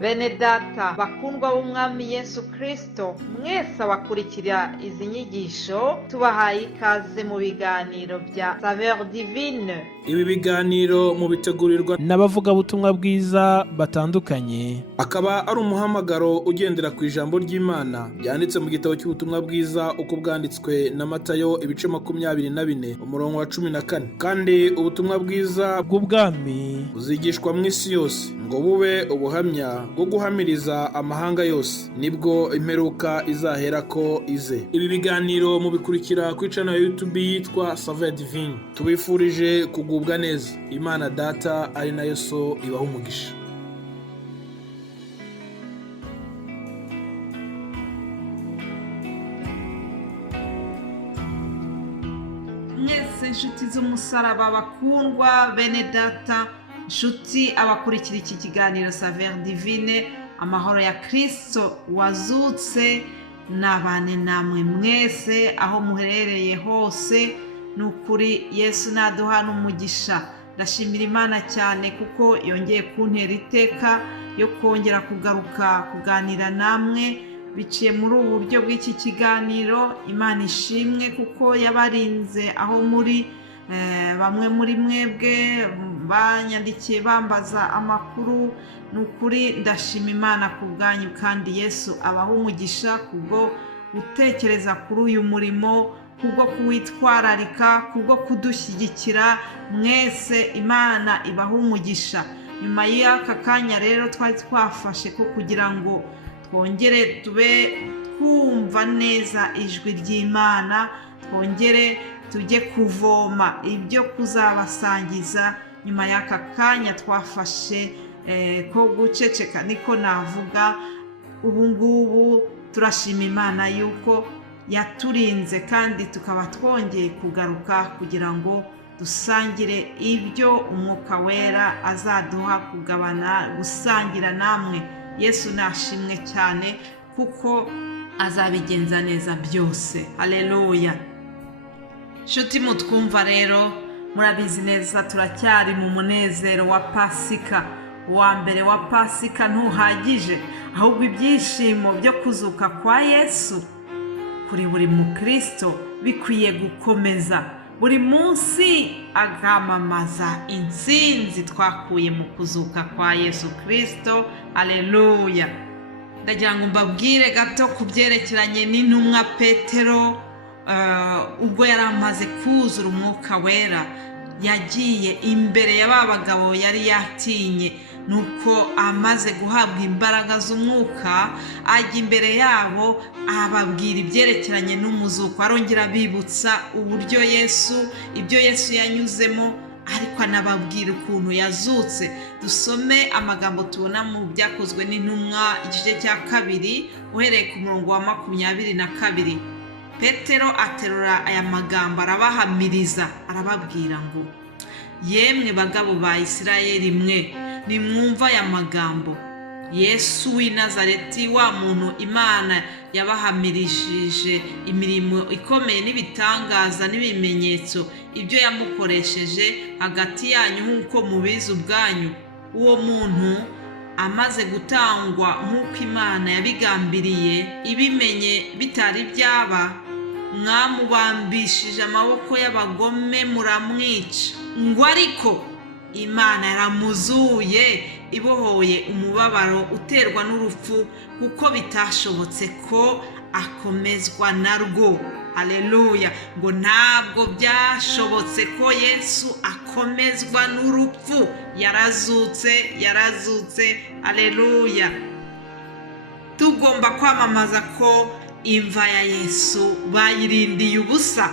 Bene data bakundwa b'umwami Yesu Kristo, mwese abakurikira izi nyigisho tubahaye ikaze mu biganiro bya Saveur Divine. Ibi biganiro mu bitegurirwa n'abavugabutumwa bwiza batandukanye, akaba ari umuhamagaro ugendera ku ijambo ry'Imana byanditse mu gitabo cy'ubutumwa bwiza uko bwanditswe na Matayo ibice 24 umurongo wa 14. Kandi ubutumwa bwiza bw'ubwami buzigishwa mu isi yose ngo bube ubuhamya bwo guhamiriza amahanga yose, nibwo imperuka izahera ko ize. Ibi biganiro mubikurikira ku channel ya YouTube yitwa Saveur Divine. Tubifurije kugubwa neza. Imana Data ari nayo So ibaha umugisha. Mwese inshuti z'umusaraba bakundwa bene data, inshuti abakurikira iki kiganiro Saveur Divine, amahoro ya Kristo wazutse nabane namwe mwese aho muherereye hose. Nukuri Yesu naduhana umugisha. Ndashimira Imana cyane kuko yongeye kuntera iteka yo kongera kugaruka kuganira namwe biciye muri ubu buryo bw'iki kiganiro. Imana ishimwe kuko yabarinze aho muri. Bamwe muri mwebwe banyandikiye bambaza amakuru. Nukuri ndashima Imana ku bwanyu, kandi Yesu abaha umugisha kubwo gutekereza kuri uyu murimo, kubwo kuwitwararika, kubwo kudushyigikira. Mwese Imana ibaha umugisha. Nyuma y'aka kanya rero twari twafashe ko kugira ngo twongere tube twumva neza ijwi ry'Imana, twongere tujye kuvoma ibyo kuzabasangiza. Nyuma y'aka kanya twafashe ko guceceka, niko navuga. Ubu ngubu turashima Imana yuko yaturinze kandi tukaba twongeye kugaruka kugira ngo dusangire ibyo Umwuka Wera azaduha kugabana, gusangira namwe. Yesu nashimwe cyane kuko azabigenza neza byose. Haleluya. Nshuti mutwumva rero, murabizi neza turacyari mu munezero wa Pasika. Wa mbere wa Pasika ntuhagije, ahubwo ibyishimo byo kuzuka kwa Yesu kuri buri mukristo bikwiye gukomeza. Buri munsi agamamaza intsinzi twakuye mu kuzuka kwa Yesu Kristo. Haleluya. Ndagira ngo mbabwire gato ku byerekeranye n'intumwa Petero. Ubwo yari amaze kuzura Umwuka Wera, yagiye imbere y'aba bagabo yari yatinye. Nuko amaze guhabwa imbaraga z'umwuka, ajya imbere yabo ababwira ibyerekeranye n'umuzuko. Arongera bibutsa uburyo ibyo Yesu yanyuzemo, ariko anababwira ukuntu yazutse. Dusome amagambo tubona mu Byakozwe n'Intumwa igice cya 2 uhereye ku murongo wa 22. Petero aterura aya magambo arabahamiriza, arababwira ngo, yemwe bagabo ba Isirayeli mwe, nimwumva aya magambo. Yesu w'i Nazareti, wa muntu Imana yabahamirishije imirimo ikomeye n'ibitangaza n'ibimenyetso ibyo yamukoresheje hagati yanyu nk'uko mubizi ubwanyu. Uwo muntu amaze gutangwa nk'uko Imana yabigambiriye, ibimenye bitari byaba, mwamubambishije amaboko y'abagome muramwica. Ngo ariko Imana yaramuzuye, ibohoye umubabaro uterwa n'urupfu, kuko bitashobotse ko akomezwa narwo. Haleluya. Ngo ntabwo byashobotse ko Yesu akomezwa n'urupfu. Yarazutse. Haleluya. Tugomba kwamamaza ko imva ya Yesu bayirindiye ubusa.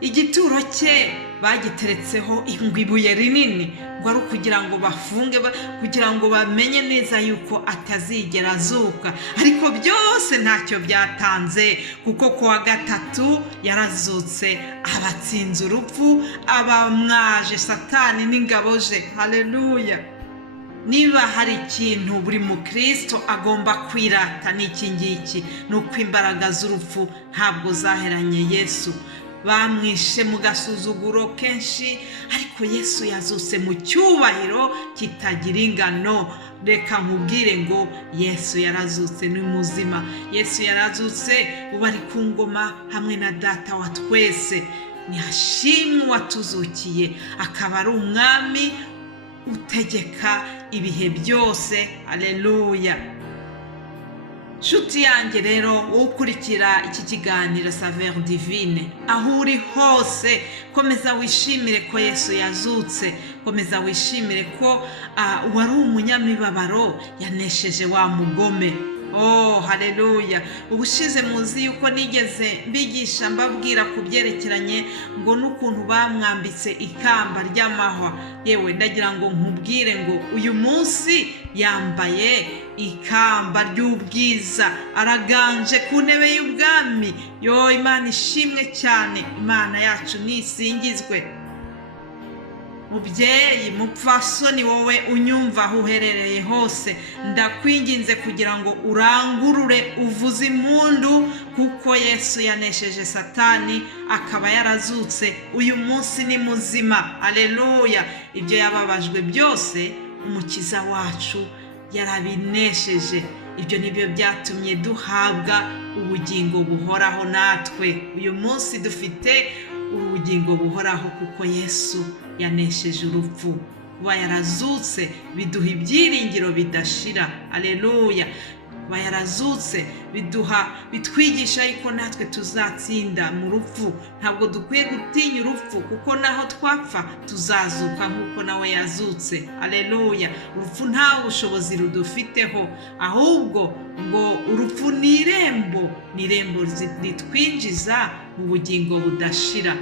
Igituro cye bagiteretseho ibuye rinini, ngo ari ukugira ngo bafunge, kugira ngo bamenye neza yuko atazigera azuka. Ariko byose ntacyo byatanze, kuko kuwa gatatu yarazutse, abatsinze urupfu, abamwaje Satani n'ingabo ze. Haleluya. Niba hari ikintu buri mukristo agomba kwirata n'iki ngiki, nuko imbaraga z'urupfu ntabwo zaheranye Yesu. bamwishe mu gasuzuguro kenshi, ariko Yesu yazutse mu cyubahiro kitagira ingano. Reka nkubwire ngo Yesu yarazutse, ni muzima. Yesu yarazutse, ubu ari ku ngoma hamwe na Data wa twese. Nihashimwe uwatuzukiye, akaba ari umwami utegeka ibihe byose. Haleluya. Nshuti yanjye rero, ukurikira iki kiganiro Saveur Divine, aho uri hose, komeza wishimire ko Yesu yazutse. Komeza wishimire ko wari umunyamibabaro, yanesheje wa mugome. Oh, haleluya. Ubushize muzi yuko nigeze mbigisha mbabwira ku byerekeranye ngo n'ukuntu bamwambitse ikamba ry'amahwa. Yewe ndagira ngo nkubwire ngo uyu munsi yambaye ikamba ry'ubwiza, araganje ku ntebe y'ubwami. Yo, Imana ishimwe cyane, Imana yacu nisingizwe. Mubyeyi, mupfasoni, wowe unyumva aho uherereye hose, ndakwinginze kugira ngo urangurure uvuze impundu, kuko Yesu yanesheje Satani, akaba yarazutse. Uyu munsi ni muzima. Haleluya. Ibyo yababajwe byose umukiza wacu yarabinesheje. Ibyo nibyo byatumye duhabwa ubugingo buhoraho. Natwe uyu munsi dufite ubugingo buhoraho kuko Yesu yanesheje urupfu. Kuba yarazutse biduha ibyiringiro bidashira. Haleluya. Kuba yarazutse bitwigisha yuko natwe tuzatsinda mu rupfu. Ntabwo dukwiye gutinya urupfu, kuko naho twapfa tuzazuka nk'uko nawe yazutse. Haleluya. Urupfu nta bushobozi rudufiteho, ahubwo ngo urupfu ni irembo ritwinjiza mu bugingo budashira.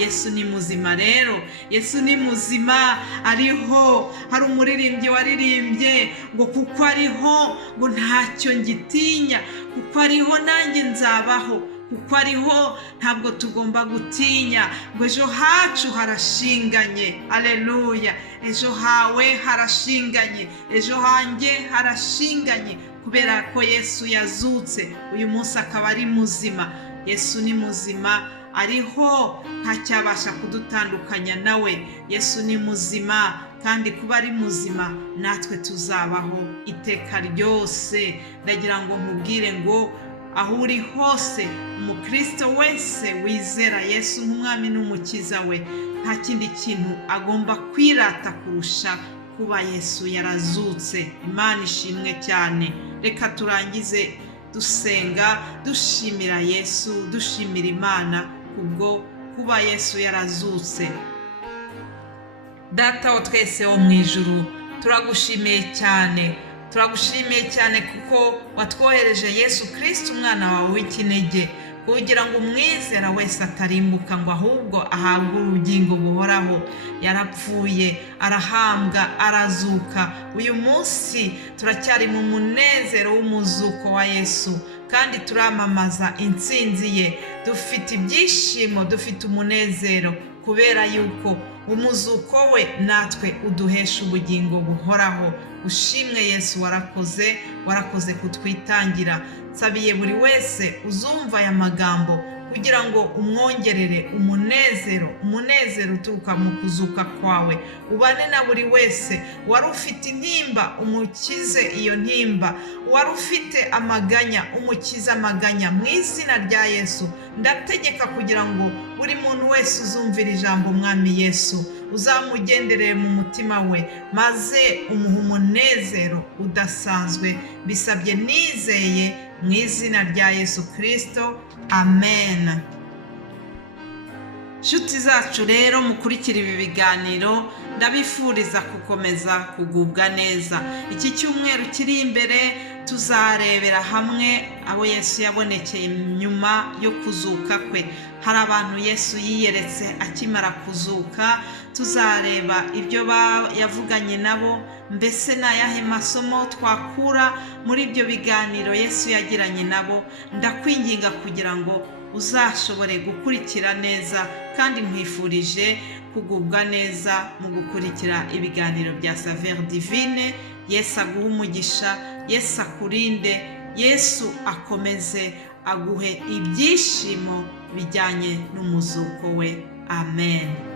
Yesu ni muzima rero. Yesu ni muzima. Ariho. Hari umuririmbyi waririmbye ngo kuko ariho ngo ntacyo ngitinya, kuko ariho nanjye nzabaho, kuko ariho ntabwo tugomba gutinya. Ngo ejo hacu harashinganye. Haleluya. Ejo hawe harashinganye, ejo hanjye harashinganye, kubera ko Yesu yazutse. Uyu munsi akaba ari muzima. Yesu ni muzima, ariho, ntacyabasha kudutandukanya nawe. Yesu ni muzima, kandi kuba ari muzima natwe tuzabaho iteka ryose. Ndagira ngo nkubwire ngo aho uri hose, umukristo wese wizera Yesu nk'umwami n'umukiza we, nta kindi kintu agomba kwirata kurusha kuba Yesu yarazutse. Imana ishimwe cyane. Reka turangize dusenga, dushimira Yesu, dushimira Imana kubwo kuba Yesu yarazutse. Data wa twese wo mu ijuru, turagushimiye cyane. Turagushimiye cyane kuko watwohereje Yesu Kristo, umwana wawe w'ikinege, kugira ngo umwizera wese atarimbuka, ngo ahubwo ahabwe ubugingo buhoraho. Yarapfuye, arahambwa, arazuka. Uyu munsi turacyari mu munezero w'umuzuko wa Yesu, kandi turamamaza intsinzi ye. Dufite ibyishimo, dufite umunezero, kubera yuko umuzuko we natwe uduhesha ubugingo buhoraho. Ushimwe Yesu, warakoze kutwitangira. Nsabiye buri wese uzumva aya magambo kugira ngo umwongerere umunezero uturuka mu kuzuka kwawe. Ubane na buri wese wari ufite intimba, umukize iyo ntimba. Wari ufite amaganya, umukize amaganya. Mu izina rya Yesu ndategeka kugira ngo buri muntu wese uzumvira ijambo Mwami Yesu uzamugenderere mu mutima we, maze umuha umunezero udasanzwe. Bisabye nizeye mu izina rya Yesu Kristo. Amen. Nshuti zacu rero, mukurikira ibi biganiro, ndabifuriza gukomeza kugubwa neza. Iki cyumweru kiri imbere tuzarebera hamwe abo Yesu yabonekeye nyuma yo kuzuka kwe. Hari abantu Yesu yiyeretse akimara kuzuka. Tuzareba ibyo yavuganye nabo, mbese ni ayahe masomo twakura muri ibyo biganiro Yesu yagiranye nabo. Ndakwinginga kugira ngo uzashobore gukurikira neza, kandi nkwifurije kugubwa neza mu gukurikira ibiganiro bya Saveur Divine. Yesu aguhe umugisha, Yesu akurinde, Yesu akomeze aguhe ibyishimo bijyanye n'umuzuko we. Amen.